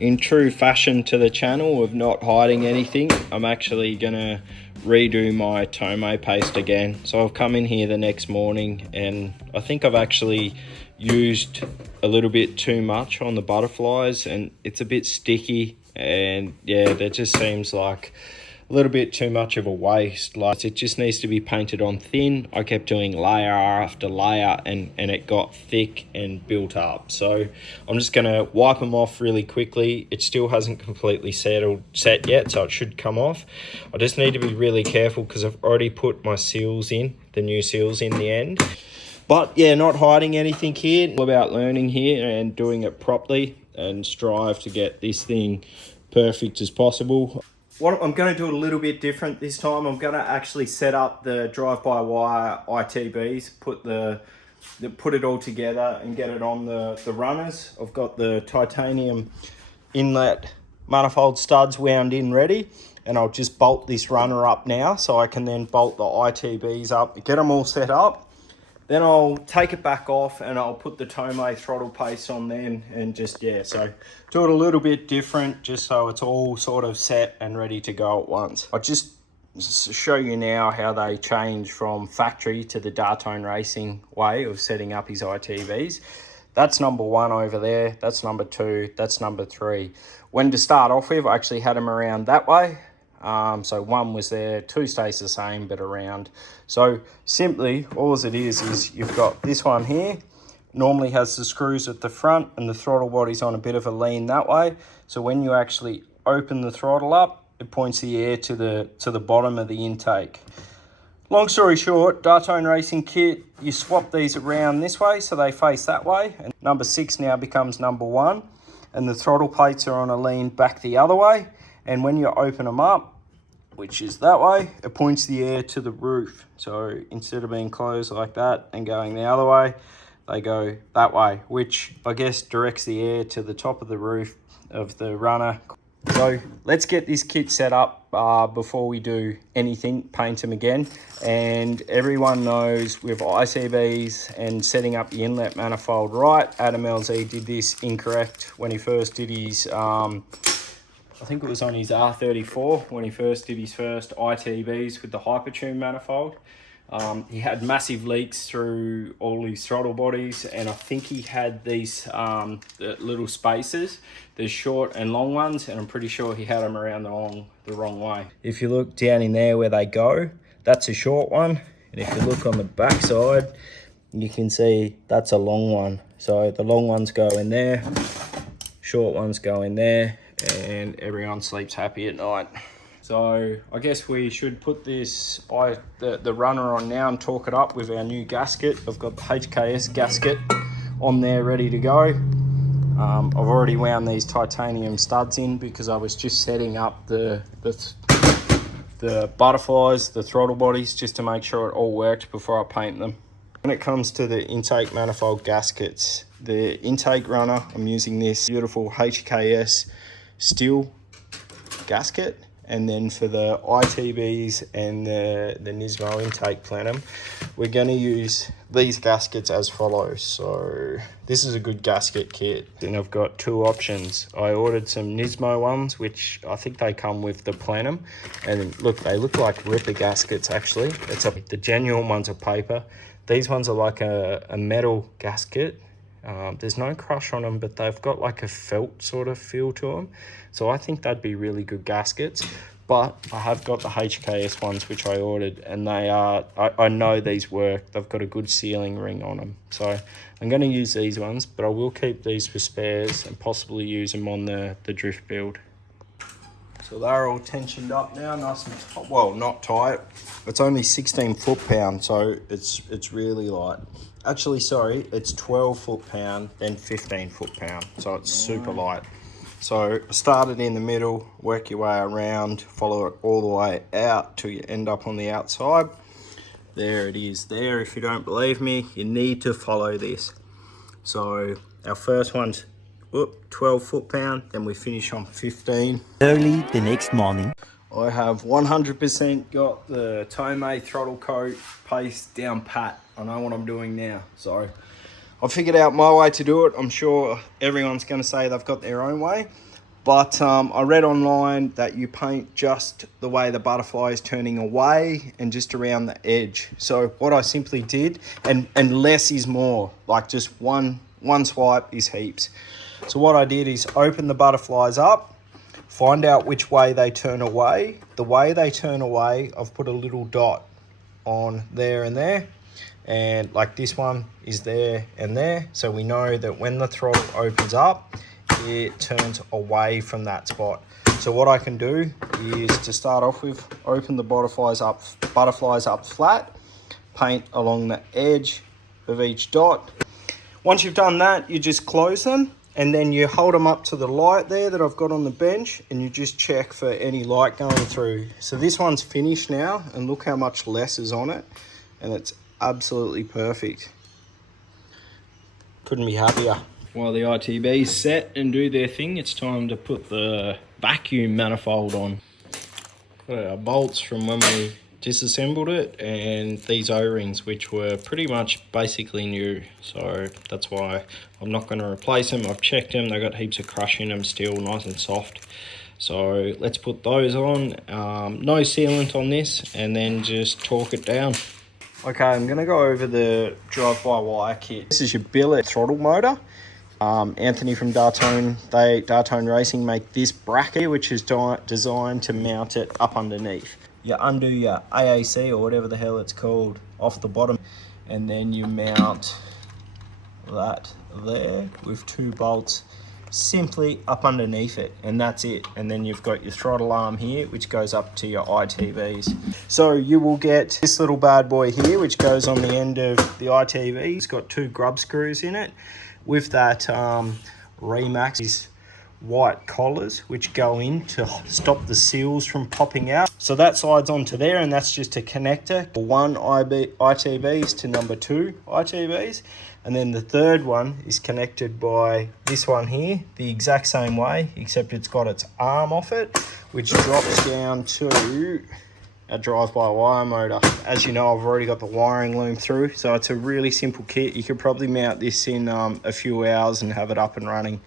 in true fashion to the channel of not hiding anything, I'm actually gonna redo my Tome paste again. So I've come in here the next morning and I think I've actually used a little bit too much on the butterflies and it's a bit sticky, and yeah, that just seems like a little bit too much of a waste. Like, it just needs to be painted on thin. I kept doing layer after layer and it got thick and built up. So I'm just gonna wipe them off really quickly. It still hasn't completely set yet, so it should come off. I just need to be really careful because I've already put my seals in, the new seals in the end. But yeah, not hiding anything here. All about learning here and doing it properly and strive to get this thing perfect as possible. What I'm going to do a little bit different this time. I'm going to actually set up the drive-by-wire ITBs, put it all together and get it on the runners. I've got the titanium inlet manifold studs wound in ready, and I'll just bolt this runner up now so I can then bolt the ITBs up, get them all set up. Then I'll take it back off and I'll put the Tome throttle paste on then, and just, yeah, so do it a little bit different just so it's all sort of set and ready to go at once. I'll just show you now how they change from factory to the Dahtone racing way of setting up his ITVs. That's number 1 over there, that's number 2, that's number 3. When to start off with, I actually had them around that way. So 1 was there, 2 stays the same but around. So simply all it is you've got this one here, normally has the screws at the front and the throttle body's on a bit of a lean that way. So when you actually open the throttle up, it points the air to the bottom of the intake. Long story short, Dahtone racing kit, you swap these around this way so they face that way, and number 6 now becomes number 1, and the throttle plates are on a lean back the other way. And when you open them up, which is that way, it points the air to the roof. So instead of being closed like that and going the other way, they go that way, which I guess directs the air to the top of the roof of the runner. So let's get this kit set up before we do anything, paint them again. And everyone knows with ICBs and setting up the inlet manifold right, Adam LZ did this incorrect when he first did his I think it was on his R34 when he first did his first ITBs with the Hypertune manifold. He had massive leaks through all his throttle bodies, and I think he had these little spacers, the short and long ones, and I'm pretty sure he had them around the wrong way. If you look down in there where they go, that's a short one, and if you look on the back side, you can see that's a long one. So the long ones go in there, short ones go in there, and everyone sleeps happy at night. So I guess we should put this the runner on now and torque it up with our new gasket. I've got the HKS gasket on there ready to go. I've already wound these titanium studs in because I was just setting up the butterflies, the throttle bodies, just to make sure it all worked before I paint them. When it comes to the intake manifold gaskets, the intake runner, I'm using this beautiful HKS steel gasket, and then for the ITBs and the Nismo intake plenum, we're going to use these gaskets as follows. So this is a good gasket kit, and I've got 2 options. I ordered some Nismo ones, which I think they come with the plenum, and look, they look like ripper gaskets actually. The genuine ones are paper. These ones are like a metal gasket. There's no crush on them, but they've got like a felt sort of feel to them. So I think that'd be really good gaskets. But I have got the HKS ones, which I ordered, and they are, I know these work. They've got a good sealing ring on them. So I'm going to use these ones, but I will keep these for spares and possibly use them on the drift build. So they're all tensioned up now, nice and tight. Well, not tight. It's only 16 foot-pound, so it's really light. Actually, sorry, it's 12 foot-pound, then 15 foot-pound, so it's super light. So start it in the middle, work your way around, follow it all the way out till you end up on the outside. There it is there. If you don't believe me, you need to follow this. So our first one's 12 foot-pound, then we finish on 15. Early the next morning, I have 100% got the Tome throttle coat paste down pat. I know what I'm doing now. So I figured out my way to do it. I'm sure everyone's going to say they've got their own way, But I read online that you paint just the way the butterfly is turning away and just around the edge. So what I simply did, and less is more, like just one swipe is heaps. So what I did is open the butterflies up, find out which way they turn away. The way they turn away, I've put a little dot on there and there. And like this one is there and there. So we know that when the throttle opens up, it turns away from that spot. So what I can do is, to start off with, open the butterflies up flat, paint along the edge of each dot. Once you've done that, you just close them, and then you hold them up to the light there that I've got on the bench, and you just check for any light going through. So this one's finished now, and look how much less is on it, and it's absolutely perfect. Couldn't be happier. While the ITBs set and do their thing, it's time to put the vacuum manifold on. Got our bolts from when we disassembled it, and these O-rings, which were pretty much basically new, so that's why I'm not going to replace them. I've checked them, they've got heaps of crush in them still, nice and soft. So let's put those on. No sealant on this, and then just torque it down. Okay, I'm going to go over the drive-by-wire kit. This is your billet throttle motor. Anthony from Dahtone, Dahtone Racing make this bracket, which is designed to mount it up underneath. You undo your AAC, or whatever the hell it's called, off the bottom, and then you mount that there with 2 bolts simply up underneath it, and that's it. And then you've got your throttle arm here, which goes up to your ITVs. So you will get this little bad boy here, which goes on the end of the ITV. It's got 2 grub screws in it with that Remax, these white collars which go in to stop the seals from popping out. So that slides onto there, and that's just a connector for 1 ITVs to number 2 ITVs. And then the third one is connected by this one here, the exact same way, except it's got its arm off it, which drops down to a drive-by-wire motor. As you know, I've already got the wiring loom through, so it's a really simple kit. You could probably mount this in a few hours and have it up and running.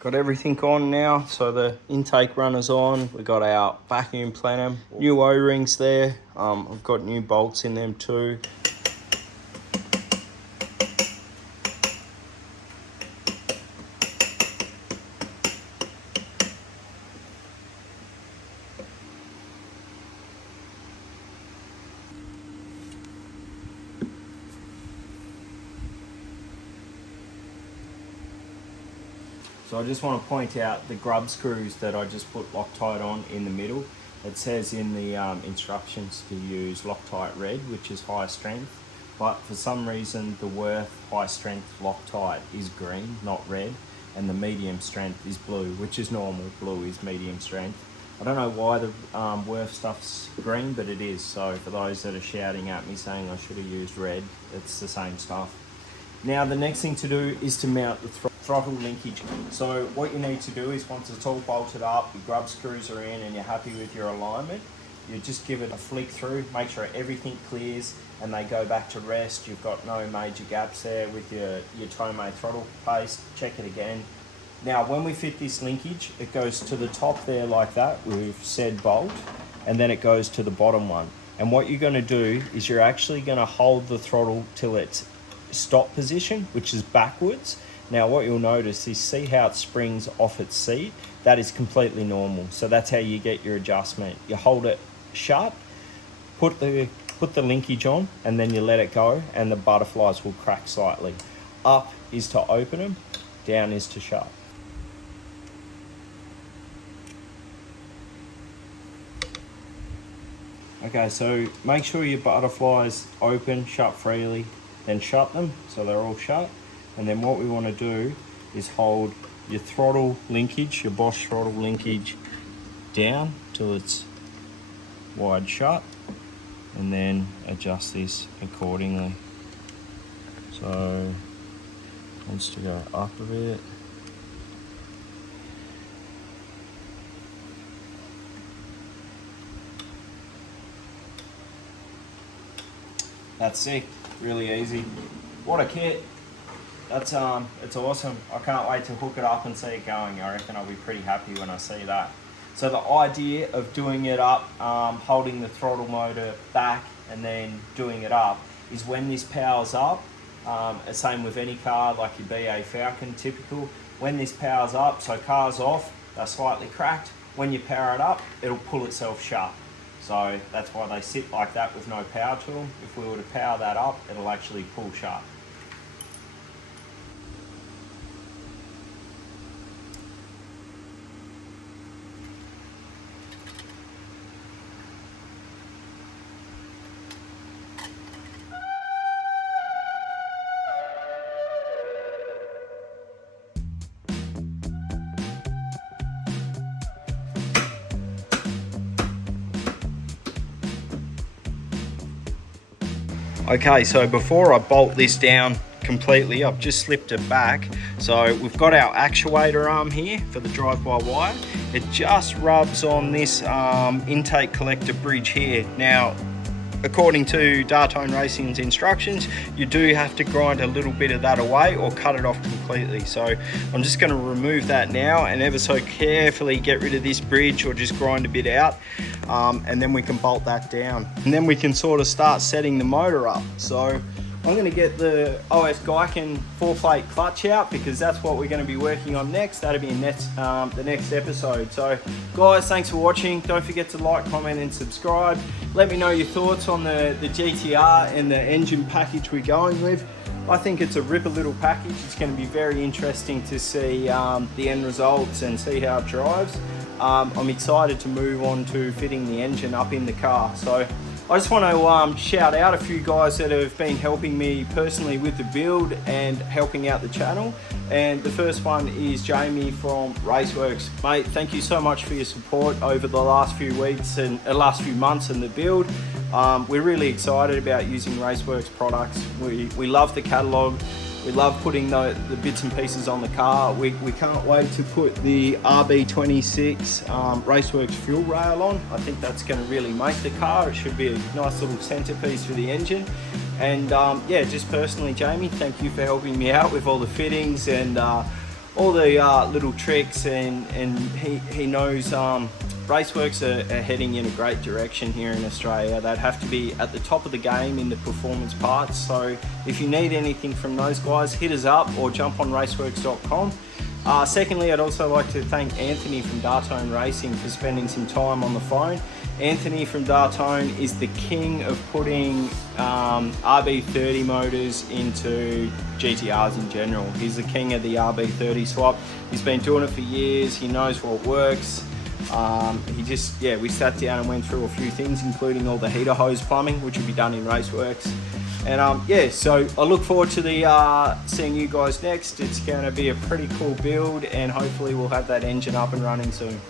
Got everything on now, so the intake runner's on. We got our vacuum plenum, new O-rings there. I've got new bolts in them too. So I just want to point out the grub screws that I just put Loctite on in the middle. It says in the instructions to use Loctite red, which is high strength, but for some reason the Worth high strength Loctite is green, not red, and the medium strength is blue, which is normal. Blue is medium strength. I don't know why the Worth stuff's green, but it is. So for those that are shouting at me saying I should have used red, it's the same stuff. Now the next thing to do is to mount the throttle linkage. So what you need to do is, once it's all bolted up, your grub screws are in and you're happy with your alignment, you just give it a flick through, make sure everything clears and they go back to rest. You've got no major gaps there with your Tomei throttle paste. Check it again. Now when we fit this linkage, it goes to the top there like that with said bolt, and then it goes to the bottom one. And what you're going to do is you're actually going to hold the throttle till it's stop position, which is backwards. Now what you'll notice is, see how it springs off its seat? That is completely normal. So that's how you get your adjustment. You hold it shut, put the linkage on, and then you let it go, and the butterflies will crack slightly. Up is to open them, down is to shut. Okay, so make sure your butterflies open, shut freely, then shut them so they're all shut. And then what we want to do is hold your throttle linkage, your Bosch throttle linkage, down till it's wide shut, and then adjust this accordingly. So wants to go up a bit. That's it, really easy. What a kit. That's it's awesome. I can't wait to hook it up and see it going. I reckon I'll be pretty happy when I see that. So the idea of doing it up, holding the throttle motor back and then doing it up, is when this powers up, same with any car like your BA Falcon typical, when this powers up, so car's off, they're slightly cracked, when you power it up, it'll pull itself shut. So that's why they sit like that with no power to them. If we were to power that up, it'll actually pull shut. Okay, so before I bolt this down completely, I've just slipped it back. So we've got our actuator arm here for the drive-by-wire. It just rubs on this intake collector bridge here. Now, according to Dahtone Racing's instructions, you do have to grind a little bit of that away or cut it off completely. So I'm just going to remove that now and ever so carefully get rid of this bridge or just grind a bit out, and then we can bolt that down. And then we can sort of start setting the motor up. So I'm going to get the OS Geiken 4-plate clutch out because that's what we're going to be working on next. That'll be in the next episode. So guys, thanks for watching. Don't forget to like, comment and subscribe. Let me know your thoughts on the GTR and the engine package we're going with. I think it's a ripper little package. It's going to be very interesting to see the end results and see how it drives. I'm excited to move on to fitting the engine up in the car. So I just want to shout out a few guys that have been helping me personally with the build and helping out the channel. And the first one is Jamie from Raceworks. Mate, thank you so much for your support over the last few weeks and last few months in the build. We're really excited about using Raceworks products. We love the catalogue. We love putting the bits and pieces on the car. We can't wait to put the RB26 Raceworks fuel rail on. I think that's going to really make the car. It should be a nice little centerpiece for the engine. And yeah, just personally, Jamie, thank you for helping me out with all the fittings and all the little tricks. And he knows Raceworks are heading in a great direction here in Australia. They'd have to be at the top of the game in the performance parts. So if you need anything from those guys, hit us up or jump on raceworks.com. Secondly, I'd also like to thank Anthony from Dahtone Racing for spending some time on the phone. Anthony from Dahtone is the king of putting RB30 motors into GTRs in general. He's the king of the RB30 swap. He's been doing it for years. He knows what works. We sat down and went through a few things, including all the heater hose plumbing, which will be done in Raceworks. And yeah, so I look forward to seeing you guys next. It's going to be a pretty cool build, and hopefully we'll have that engine up and running soon.